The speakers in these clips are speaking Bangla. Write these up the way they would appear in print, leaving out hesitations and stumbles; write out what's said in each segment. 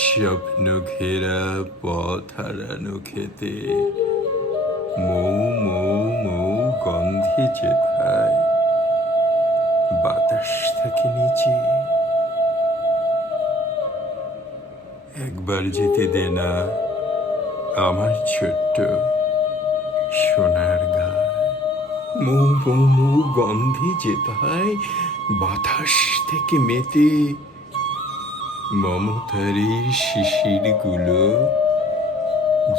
স্বপ্ন ঘেরা পথ হারানো খেতে মৌ মৌ মৌ গন্ধে যেথায় বাতাস থাকে নিচে। একবার যেতে দে না আমার ছোট্ট সোনার গায়। মৌ মৌ মৌ গন্ধে যেথায় বাতাস থেকে মেতে মমতারি শিশিরগুলো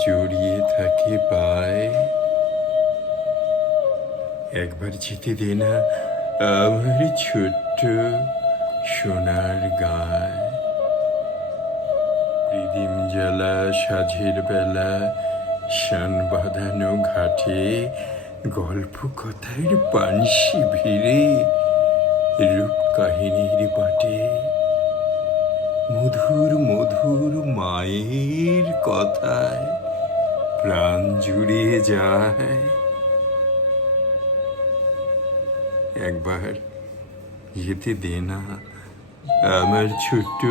জড়িয়ে থাকে পায়। একবার যেতে দে না আমার ছোট্ট সোনার গায়। রিদিম জ্বালা সাঝের বেলা শান বাঁধানো ঘাটে গল্প কথার পানসি ভিড়ে রূপ কাহিনীর পাটে মধুর মধুর মায়ের কথায় প্রাণ জুড়ে যায়। একবার যেতে দে না আমার ছোট্ট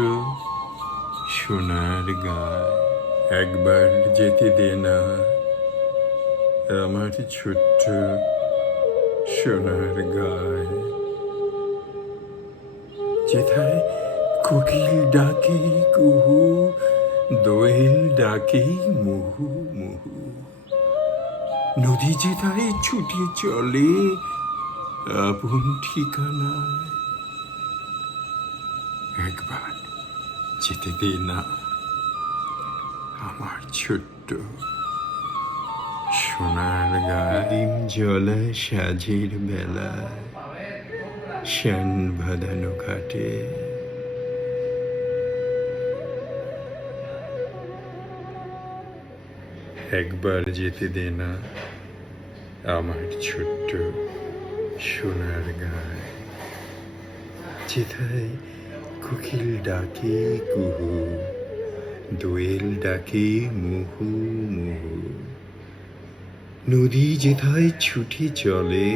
সোনার গায়। একবার যেতে দে না আমার ছোট্ট সোনার গায়। যেথায় কোকিল ডাকে কুহু, দোয়েল ডাকে মুহু মুহু, নদী যেথায় ছুটে চলে আপন ঠিকানায়। একবার যেতে দে না আমার ছোট্ট সোনার গায়ে। জলা সাঝের বেলায় শান বাঁধানো ঘাটে একবার যেতে দে না আমার ছোট্ট সোনার গায়ে। যেথায় কোকিল ডাকে কুহু, দোয়েল ডাকে মুহু মুহু, নদী যেথায় ছুটে চলে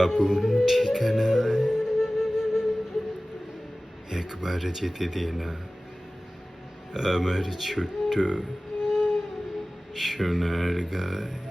আপন ঠিকানায়। একবার যেতে দে না আমার ছোট্ট সোনার গায়।